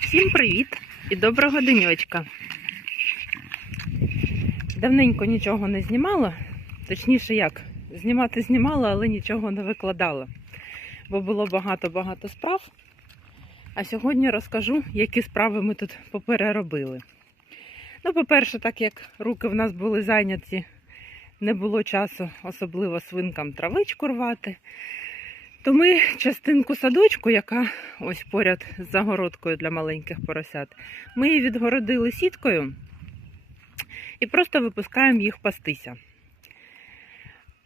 Всім привіт і доброго денечка. Давненько нічого не знімала, точніше як, знімати знімала, але нічого не викладала, бо було багато-багато справ. А сьогодні розкажу, які справи ми тут попереробили. Ну, по-перше, так як руки в нас були зайняті, не було часу, особливо свинкам травичку рвати. То ми частинку садочку, яка ось поряд з загородкою для маленьких поросят, ми її відгородили сіткою і просто випускаємо їх пастися.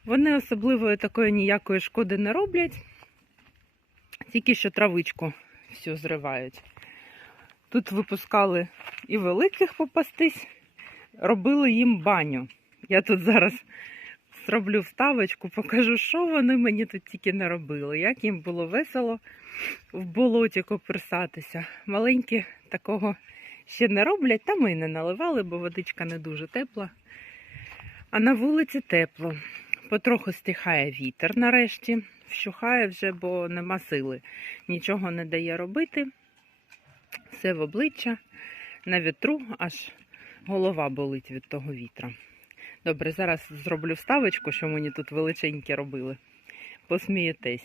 Вони особливої такої ніякої шкоди не роблять, тільки що травичку всю зривають. Тут випускали і великих попастись, робили їм баню. Я тут зараз зроблю вставочку, покажу, що вони мені тут тільки не робили, як їм було весело в болоті коперсатися. Маленькі такого ще не роблять, та ми не наливали, бо водичка не дуже тепла. А на вулиці тепло. Потроху стихає вітер нарешті, вщухає вже, бо нема сили. Нічого не дає робити. Все в обличчя, на вітру, аж голова болить від того вітра. Добре, зараз зроблю вставочку, що мені тут величенькі робили. Посмієтесь.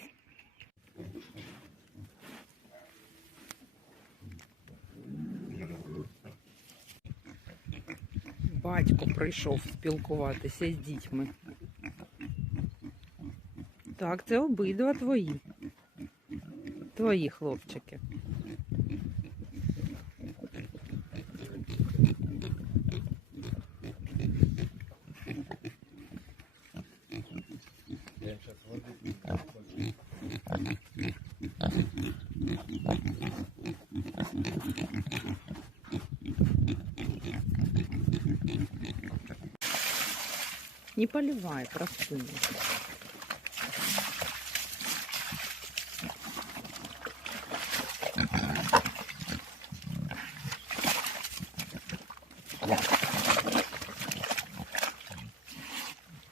Батько прийшов спілкуватися з дітьми. Так, це обидва твої. Твої хлопчики. Не поливай, простыни.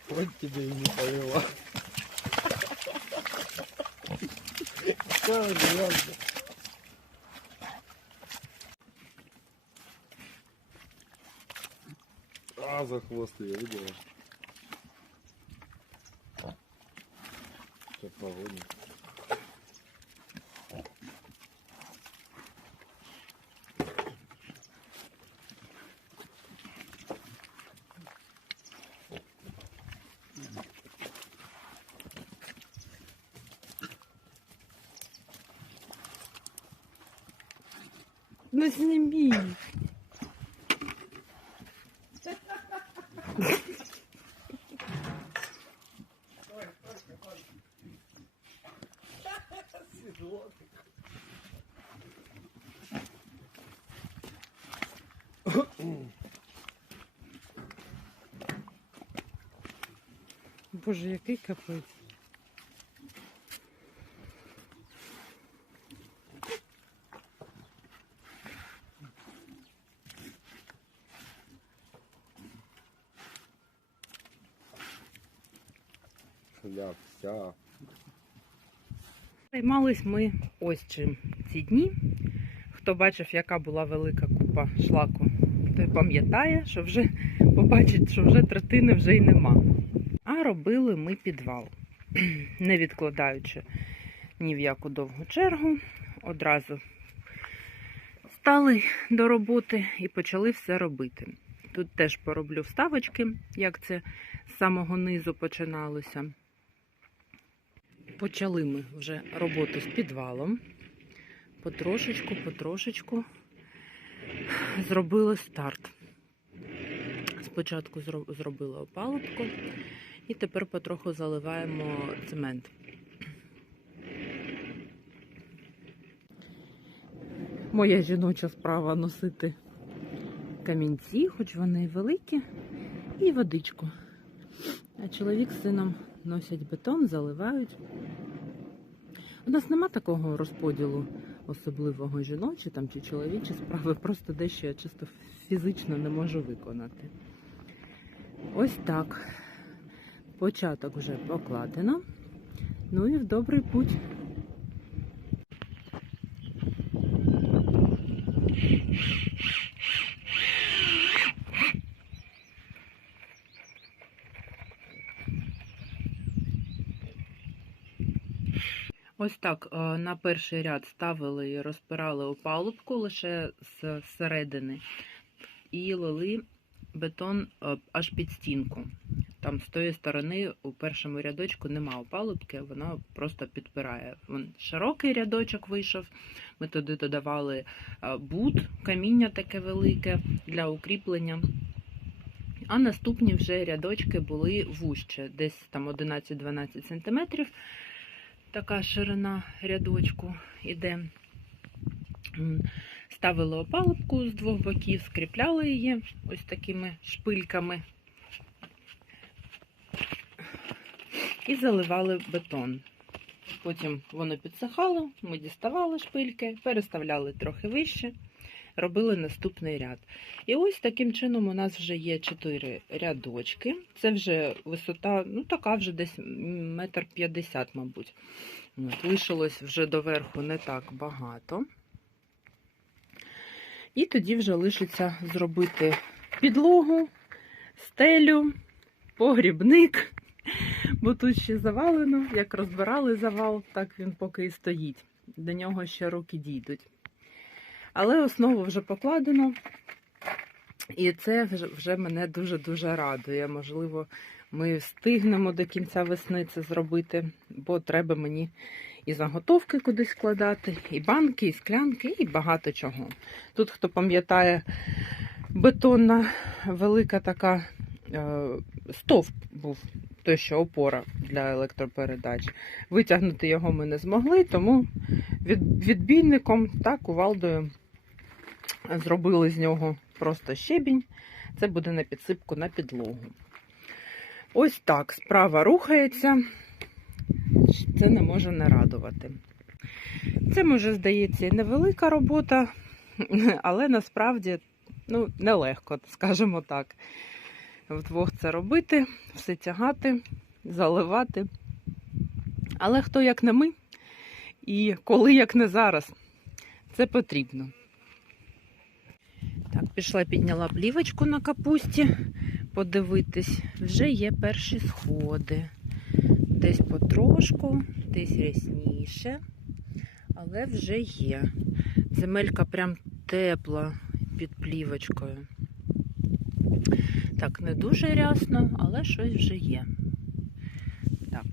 Вот тебе и не повела. А, за хвост ее видела. Погоним. Ну сними. Боже, який капець. Займались ми ось чим ці дні. Хто бачив, яка була велика купа шлаку, той пам'ятає, що вже побачить, що вже третини вже й нема. А робили ми підвал, не відкладаючи ні в яку довгу чергу. Одразу стали до роботи і почали все робити. Тут теж пороблю вставочки, як це з самого низу починалося. Почали ми вже роботу з підвалом. Потрошечку, потрошечку зробили старт. Спочатку зро- зробили опалубку і тепер потроху заливаємо цемент. Моя жіноча справа носити камінці, хоч вони великі, і водичку. А чоловік з сином носять бетон, заливають. У нас нема такого розподілу особливого жіночі там чи чоловічі справи, просто дещо я чисто фізично не можу виконати. Ось так. Початок вже покладено. Ну і в добрий путь. Ось так е, на перший ряд ставили і розпирали опалубку лише з середини і лили бетон е, аж під стінку. Там з тої сторони у першому рядочку нема опалубки, вона просто підпирає. Вон широкий рядочок вийшов. Ми туди додавали е, бут, каміння таке велике для укріплення. А наступні вже рядочки були вужче, десь там 11-12 см. Така ширина рядочку іде. Ставили опалубку з двох боків, скріпляли її ось такими шпильками і заливали бетон. Потім воно підсихало, ми діставали шпильки, переставляли трохи вище, робили наступний ряд. І ось таким чином у нас вже є чотири рядочки. Це вже висота, ну така вже десь метр п'ятдесят, мабуть. От, лишилось вже доверху не так багато. І тоді вже лишиться зробити підлогу, стелю, погрібник. Бо тут ще завалено, як розбирали завал, так він поки і стоїть. До нього ще руки дійдуть. Але основу вже покладено, і це вже, мене дуже-дуже радує. Можливо, ми встигнемо до кінця весни це зробити, бо треба мені і заготовки кудись складати, і банки, і склянки, і багато чого. Тут, хто пам'ятає, бетонна велика така е, стовп був, той, що опора для електропередач. Витягнути його ми не змогли, тому від, відбійником та кувалдою зробили з нього просто щебінь. Це буде на підсипку на підлогу. Ось так справа рухається. Це не може не радувати. Це, може, здається, невелика робота, але насправді ну, нелегко, скажімо так. Вдвох це робити, все тягати, заливати. Але хто як не ми, і коли як не зараз, це потрібно. Так, пішла, підняла плівочку на капусті, подивитись, вже є перші сходи. Десь потрошку, десь рясніше, але вже є. Земелька прям тепла під плівочкою. Так, не дуже рясно, але щось вже є. Так.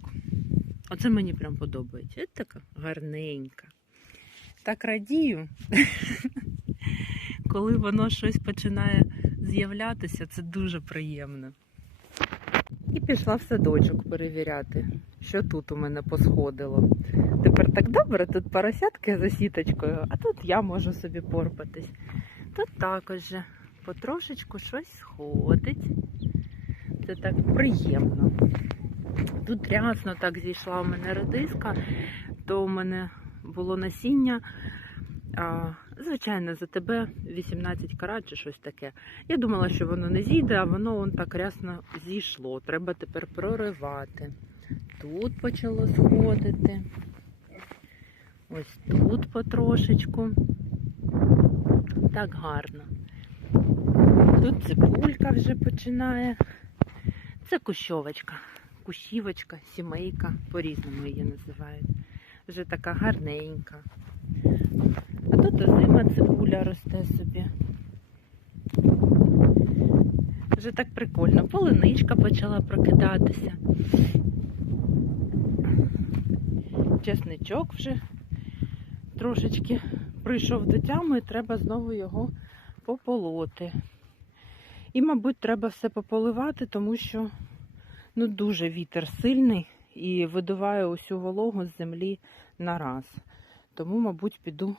Оце мені прям подобається. Ось така гарненька. Так радію, коли воно щось починає з'являтися, це дуже приємно. І пішла в садочок перевіряти, що тут у мене посходило. Тепер так добре, тут поросятки за сіточкою, а тут я можу собі порпатись. Тут також потрошечку щось сходить. Це так приємно. Тут рясно так зійшла у мене редиска, то у мене було насіння. Звичайно, за тебе 18 карат чи щось таке. Я думала, що воно не зійде, а воно он так рясно зійшло. Треба тепер проривати. Тут почало сходити. Ось тут потрошечку. Так гарно. Тут цибулька вже починає. Це кущовочка, кущівочка, сімейка, по-різному її називають. Вже така гарненька. А тут озима цибуля росте собі. Вже так прикольно. Полиничка почала прокидатися. Чесничок вже трошечки прийшов до тями, і треба знову його пополоти. І, мабуть, треба все пополивати, тому що ну, дуже вітер сильний і видуває усю вологу з землі на раз. Тому, мабуть, піду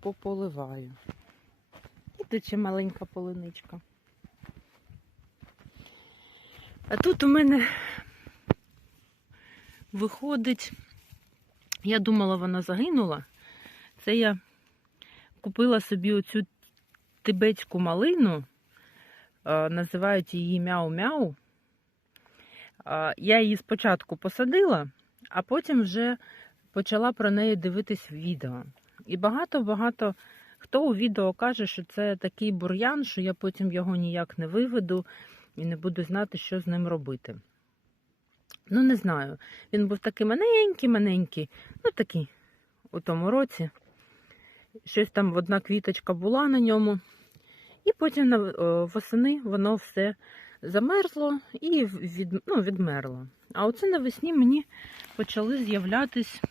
пополиваю. І тут ще маленька полиничка. А тут у мене виходить, я думала, вона загинула. Це я купила собі оцю тибетську малину, називають її мяу-мяу. Я її спочатку посадила, а потім вже почала про неї дивитись відео. І багато-багато Хто у відео каже, що це такий бур'ян, що я потім його ніяк не виведу і не буду знати, що з ним робити. Ну, не знаю. Він був такий маленький, маленький, ну такий у тому році. Щось там одна квіточка була на ньому. І потім на- восени воно все замерзло і від, ну, відмерло. А оце навесні мені почали з'являтись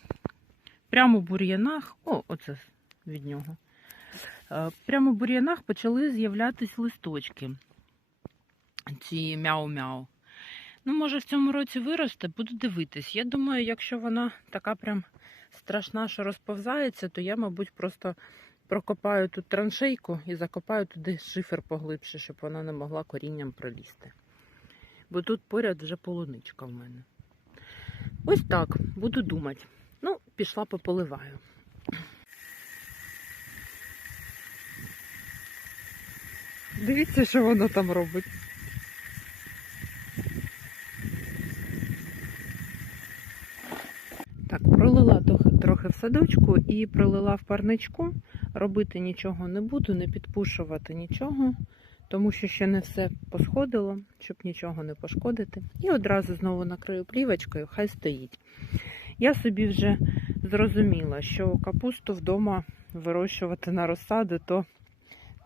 прямо в бур'янах. О, оце від нього. Е, Прямо в бур'янах почали з'являтись листочки. Ці мяу-мяу. Ну, може, в цьому році виросте, буду дивитись. Я думаю, якщо вона така прям страшна, що розповзається, то я, мабуть, просто прокопаю тут траншейку і закопаю туди шифер поглибше, щоб вона не могла корінням пролізти. Бо тут поряд вже полуничка в мене. Ось так, буду думати. Ну, пішла пополиваю. Дивіться, що воно там робить. Так, пролила трохи, в садочку і пролила в парничку. Робити нічого не буду, не підпушувати нічого, тому що ще не все посходило, щоб нічого не пошкодити. І одразу знову накрию плівочкою, хай стоїть. Я собі вже зрозуміла, що капусту вдома вирощувати на розсаду то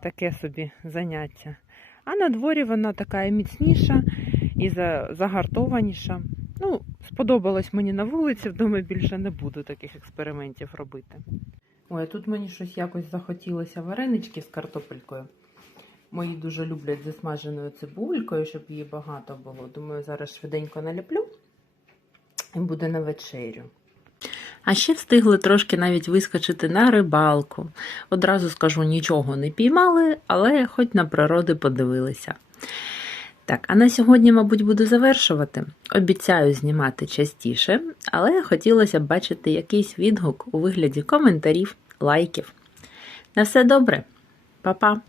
таке собі заняття. А на дворі вона така і міцніша, і загартованіша. Ну, сподобалось мені на вулиці, вдома більше не буду таких експериментів робити. Ой, тут мені щось якось захотілося варенички з картопелькою. Мої дуже люблять зі смаженою цибулькою, щоб її багато було. Думаю, зараз швиденько наліплю і буде на вечерю. А ще встигли трошки навіть вискочити на рибалку. Одразу скажу, нічого не піймали, але хоч на природи подивилися. Так, а на сьогодні, мабуть, буду завершувати. Обіцяю знімати частіше, але хотілося б бачити якийсь відгук у вигляді коментарів, лайків. На все добре, Па-па!